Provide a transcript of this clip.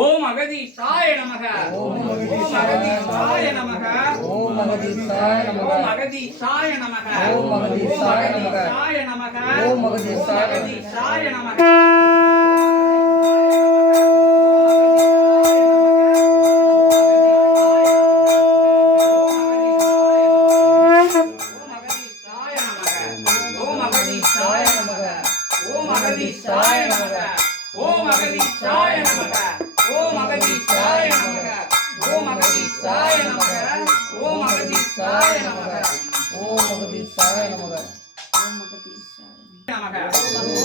ஓம் அகதி சாய நமக ஓம் அகதி சாய நமக ஓம் அகதி சாய நமக ஓம் அகதி சாய நமக ஓம் அகதி சாய நமக சாய நமக ஓம் அகதி சாய அகதி சாய நமக ஓம் அகதி சாய நமக ஓம் அகதி சாய நமக ஓம் அகதி சாய நமக ஓம் அகதி சாய நமக Oh, my baby, shy and I'm a cat. Oh, my baby, shy and I'm a cat. Oh, my baby, shy and I'm a cat. Oh, my baby, shy and I'm a cat. Oh, my baby, shy and I'm a cat. Oh, my baby, shy and I'm a cat. Oh, my baby, shy and I'm a cat.